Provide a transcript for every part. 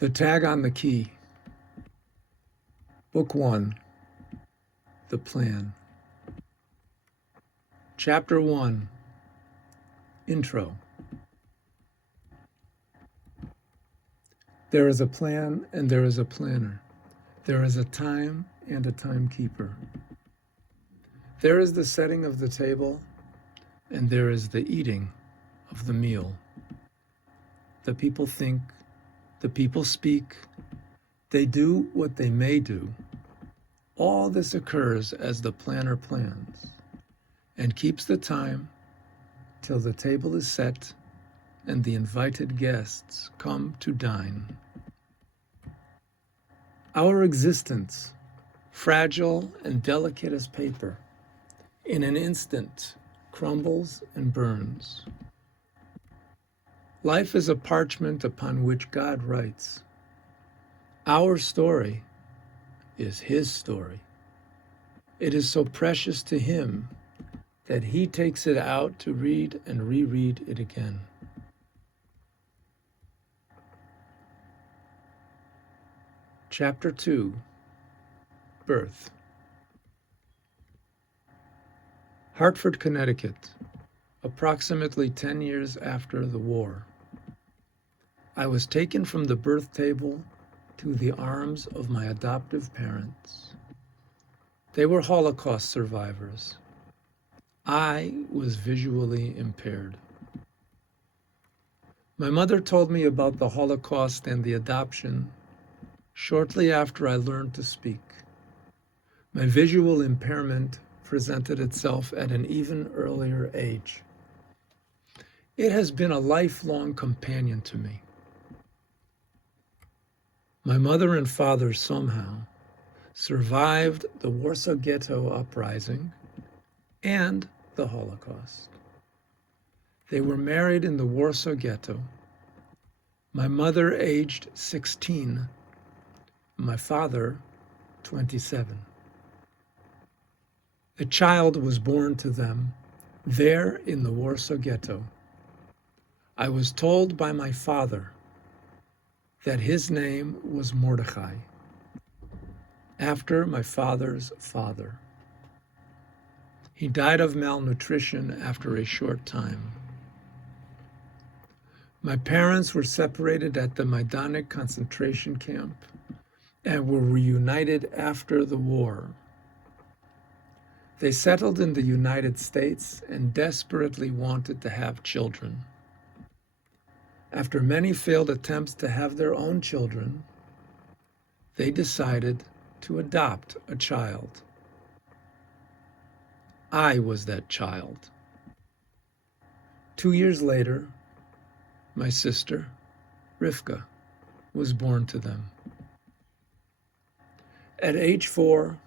The Tag on the Key. Book 1. The Plan. Chapter 1. Intro. There is a plan and there is a planner. There is a time and a timekeeper. There is the setting of the table and there is the eating of the meal. The people think, the people speak, they do what they may do. All this occurs as the planner plans and keeps the time till the table is set and the invited guests come to dine. Our existence, fragile and delicate as paper, in an instant crumbles and burns. Life is a parchment upon which God writes. Our story is His story. It is so precious to Him that He takes it out to read and reread it again. Chapter 2. Birth. Hartford, Connecticut, approximately 10 years after the war. I was taken from the birth table to the arms of my adoptive parents. They were Holocaust survivors. I was visually impaired. My mother told me about the Holocaust and the adoption shortly after I learned to speak. My visual impairment presented itself at an even earlier age. It has been a lifelong companion to me. My mother and father somehow survived the Warsaw Ghetto uprising and the Holocaust. They were married in the Warsaw Ghetto. My mother aged 16, my father 27. A child was born to them there in the Warsaw Ghetto. I was told by my father that his name was Mordechai, after my father's father. He died of malnutrition after a short time. My parents were separated at the Majdanek concentration camp and were reunited after the war. They settled in the United States and desperately wanted to have children. After many failed attempts to have their own children, they decided to adopt a child. I was that child. 2 years later, my sister, Rivka, was born to them. At age 4,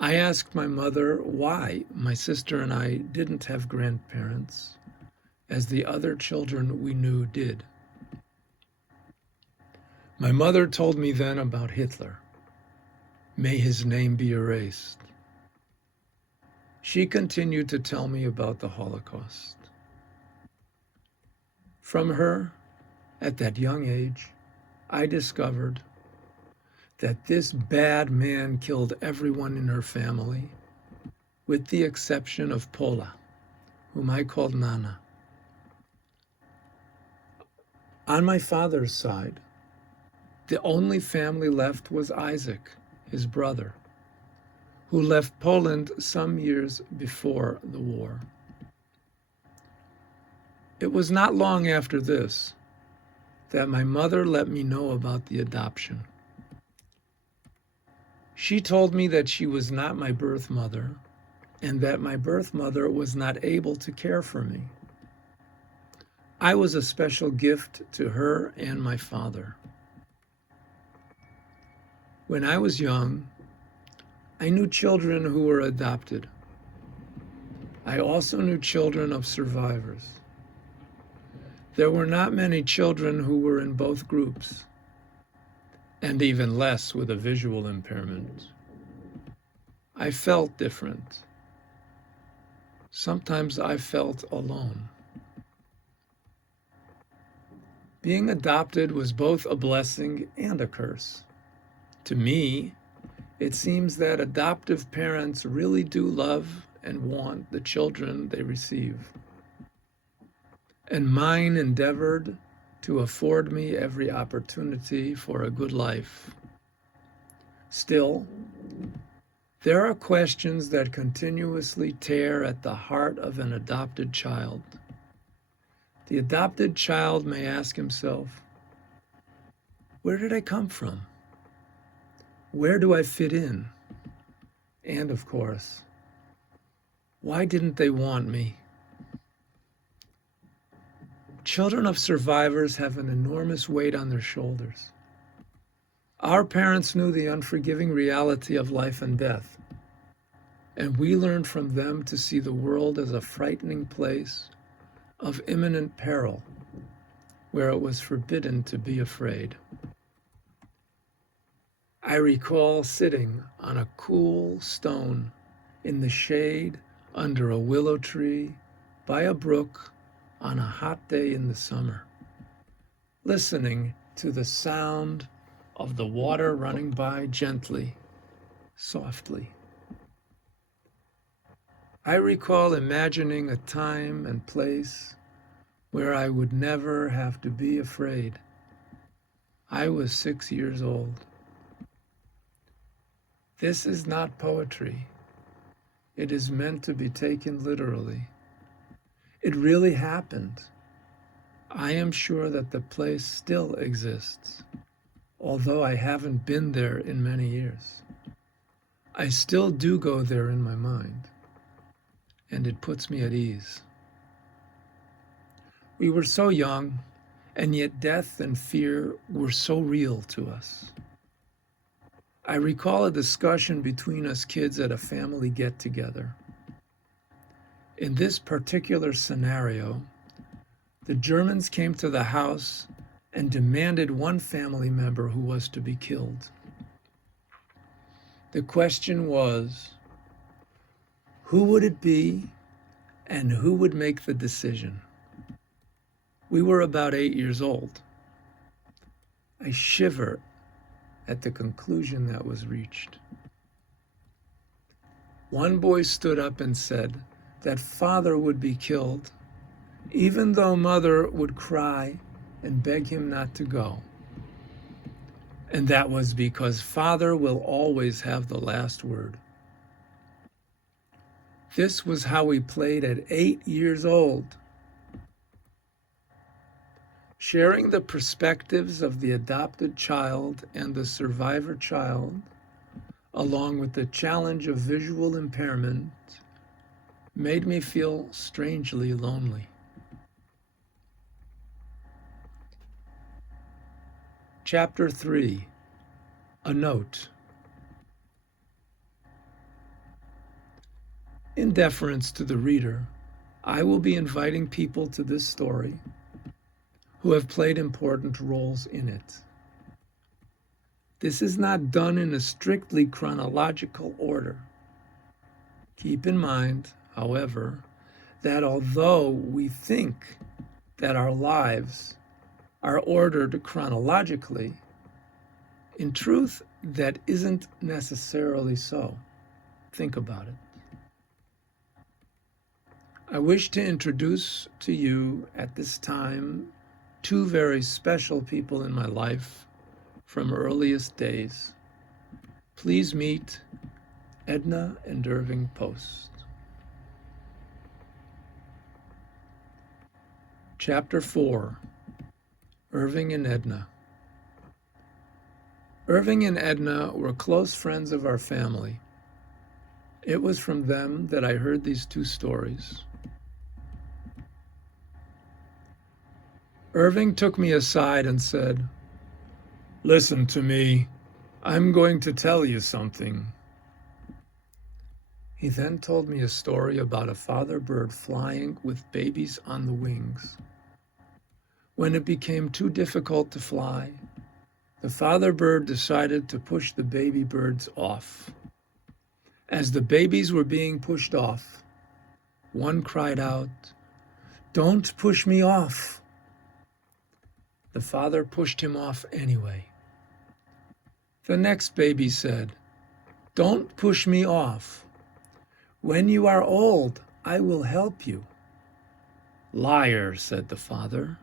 I asked my mother why my sister and I didn't have grandparents, as the other children we knew did. My mother told me then about Hitler. May his name be erased. She continued to tell me about the Holocaust. From her, at that young age, I discovered that this bad man killed everyone in her family, with the exception of Paula, whom I called Nana. On my father's side, the only family left was Isaac, his brother, who left Poland some years before the war. It was not long after this that my mother let me know about the adoption. She told me that she was not my birth mother and that my birth mother was not able to care for me. I was a special gift to her and my father. When I was young, I knew children who were adopted. I also knew children of survivors. There were not many children who were in both groups, and even less with a visual impairment. I felt different. Sometimes I felt alone. Being adopted was both a blessing and a curse. To me, it seems that adoptive parents really do love and want the children they receive. And mine endeavored to afford me every opportunity for a good life. Still, there are questions that continuously tear at the heart of an adopted child. The adopted child may ask himself, where did I come from? Where do I fit in? And of course, why didn't they want me? Children of survivors have an enormous weight on their shoulders. Our parents knew the unforgiving reality of life and death, and we learned from them to see the world as a frightening place of imminent peril, where it was forbidden to be afraid. I recall sitting on a cool stone in the shade under a willow tree by a brook on a hot day in the summer, listening to the sound of the water running by gently, softly. I recall imagining a time and place where I would never have to be afraid. I was 6 years old. This is not poetry. It is meant to be taken literally. It really happened. I am sure that the place still exists, although I haven't been there in many years. I still do go there in my mind, and it puts me at ease. We were so young, and yet death and fear were so real to us. I recall a discussion between us kids at a family get-together. In this particular scenario, the Germans came to the house and demanded one family member who was to be killed. The question was, who would it be and who would make the decision? We were about 8 years old. I shiver at the conclusion that was reached. One boy stood up and said that father would be killed, even though mother would cry and beg him not to go. And that was because father will always have the last word. This was how we played at 8 years old. Sharing the perspectives of the adopted child and the survivor child, along with the challenge of visual impairment, made me feel strangely lonely. Chapter 3, A Note. In deference to the reader, I will be inviting people to this story who have played important roles in it. This is not done in a strictly chronological order. Keep in mind, however, that although we think that our lives are ordered chronologically, in truth, that isn't necessarily so. Think about it. I wish to introduce to you at this time two very special people in my life from earliest days. Please meet Edna and Irving Post. Chapter 4, Irving and Edna. Irving and Edna were close friends of our family. It was from them that I heard these two stories. Irving took me aside and said, "Listen to me. I'm going to tell you something." He then told me a story about a father bird flying with babies on the wings. When it became too difficult to fly, the father bird decided to push the baby birds off. As the babies were being pushed off, one cried out, "Don't push me off." the father pushed him off anyway. The next baby said, "Don't push me off. When you are old, I will help you." "Liar," said the father,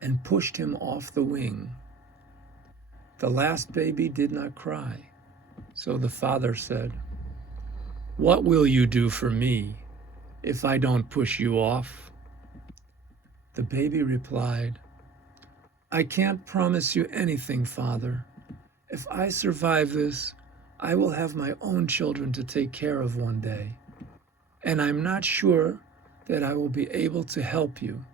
and pushed him off the wing. The last baby did not cry, so the father said, "What will you do for me if I don't push you off?" The baby replied, "I can't promise you anything, Father. If I survive this, I will have my own children to take care of one day, and I'm not sure that I will be able to help you."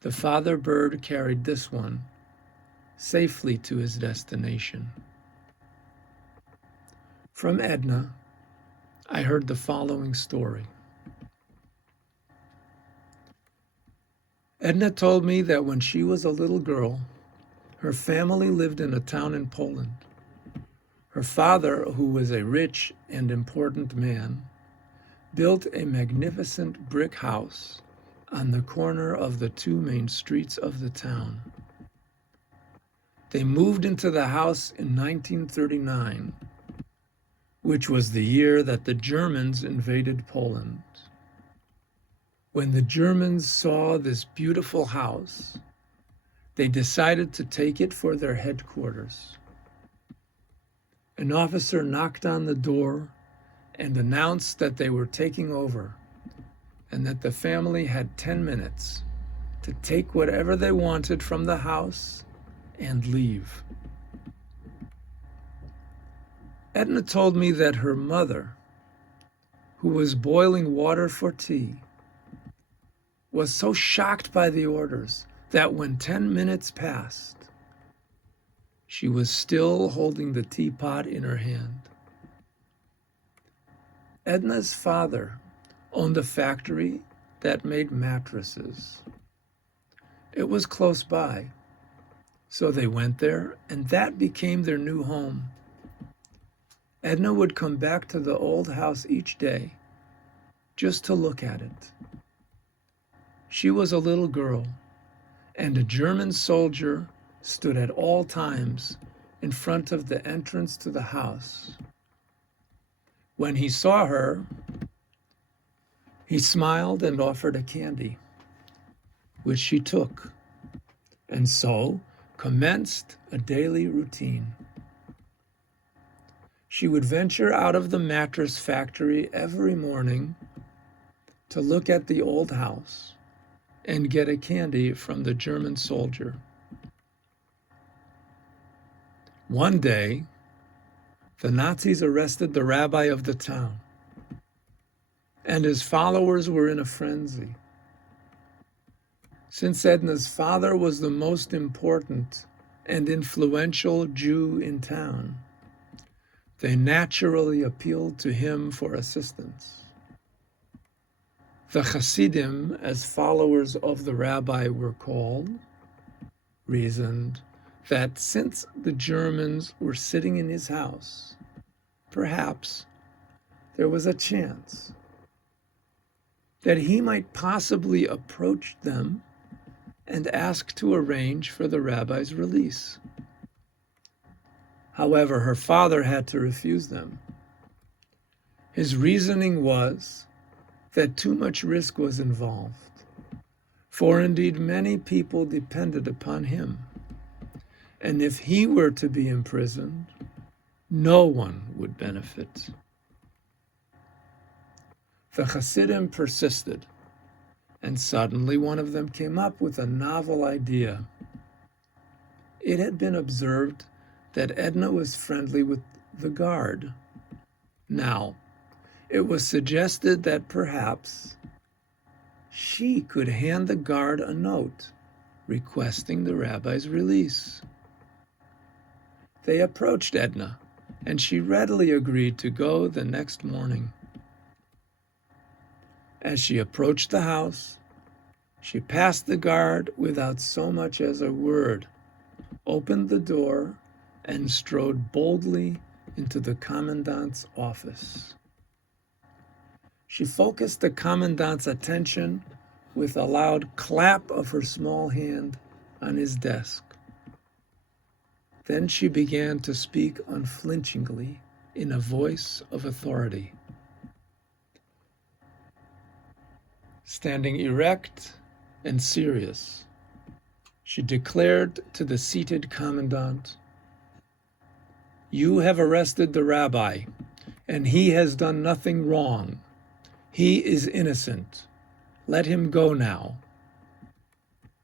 The father bird carried this one safely to his destination. From Edna, I heard the following story. Edna told me that when she was a little girl, her family lived in a town in Poland. Her father, who was a rich and important man, built a magnificent brick house on the corner of the two main streets of the town. They moved into the house in 1939, which was the year that the Germans invaded Poland. When the Germans saw this beautiful house, they decided to take it for their headquarters. An officer knocked on the door and announced that they were taking over and that the family had 10 minutes to take whatever they wanted from the house and leave. Edna told me that her mother, who was boiling water for tea, was so shocked by the orders that when 10 minutes passed, she was still holding the teapot in her hand. Edna's father owned a factory that made mattresses. It was close by, so they went there, and that became their new home. Edna would come back to the old house each day just to look at it. She was a little girl, and a German soldier stood at all times in front of the entrance to the house. When he saw her, he smiled and offered a candy, which she took, and so commenced a daily routine. She would venture out of the mattress factory every morning to look at the old house and get a candy from the German soldier. One day, the Nazis arrested the rabbi of the town, and his followers were in a frenzy. Since Edna's father was the most important and influential Jew in town, they naturally appealed to him for assistance. The Hasidim, as followers of the rabbi were called, reasoned that since the Germans were sitting in his house, perhaps there was a chance that he might possibly approach them and ask to arrange for the rabbi's release. However, her father had to refuse them. His reasoning was that too much risk was involved, for indeed many people depended upon him, and if he were to be imprisoned, no one would benefit. The Hasidim persisted, and suddenly one of them came up with a novel idea. It had been observed that Edna was friendly with the guard. Now, it was suggested that perhaps she could hand the guard a note requesting the rabbi's release. They approached Edna, and she readily agreed to go the next morning. As she approached the house, she passed the guard without so much as a word, opened the door, and strode boldly into the commandant's office. She focused the commandant's attention with a loud clap of her small hand on his desk. Then she began to speak unflinchingly in a voice of authority. Standing erect and serious, she declared to the seated commandant, "You have arrested the rabbi, and he has done nothing wrong. He is innocent. Let him go now."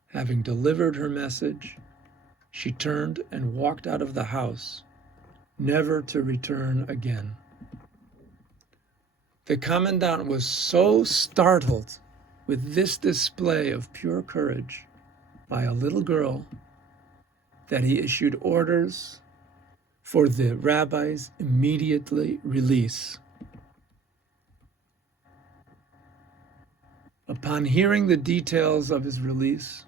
Having delivered her message, she turned and walked out of the house, never to return again. The commandant was so startled with this display of pure courage by a little girl that he issued orders for the rabbi's immediately release. Upon hearing the details of his release,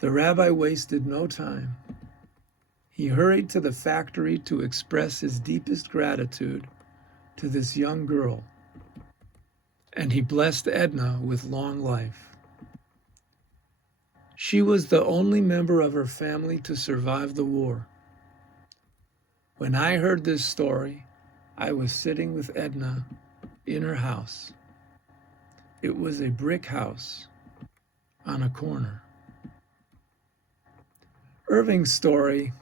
the rabbi wasted no time. He hurried to the factory to express his deepest gratitude to this young girl, and he blessed Edna with long life. She was the only member of her family to survive the war. When I heard this story, I was sitting with Edna in her house. It was a brick house on a corner. Irving's story,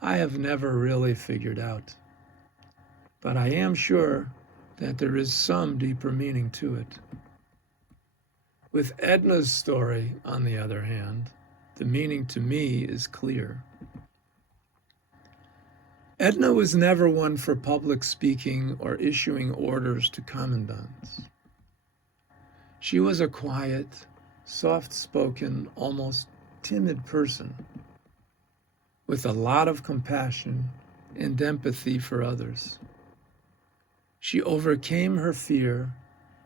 I have never really figured out, but I am sure that there is some deeper meaning to it. With Edna's story, on the other hand, the meaning to me is clear. Edna was never one for public speaking or issuing orders to commandants. She was a quiet, soft-spoken, almost timid person with a lot of compassion and empathy for others. She overcame her fear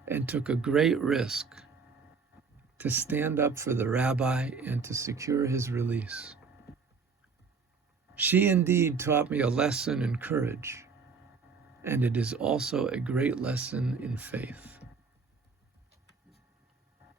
and took a great risk to stand up for the rabbi and to secure his release. She indeed taught me a lesson in courage, and it is also a great lesson in faith.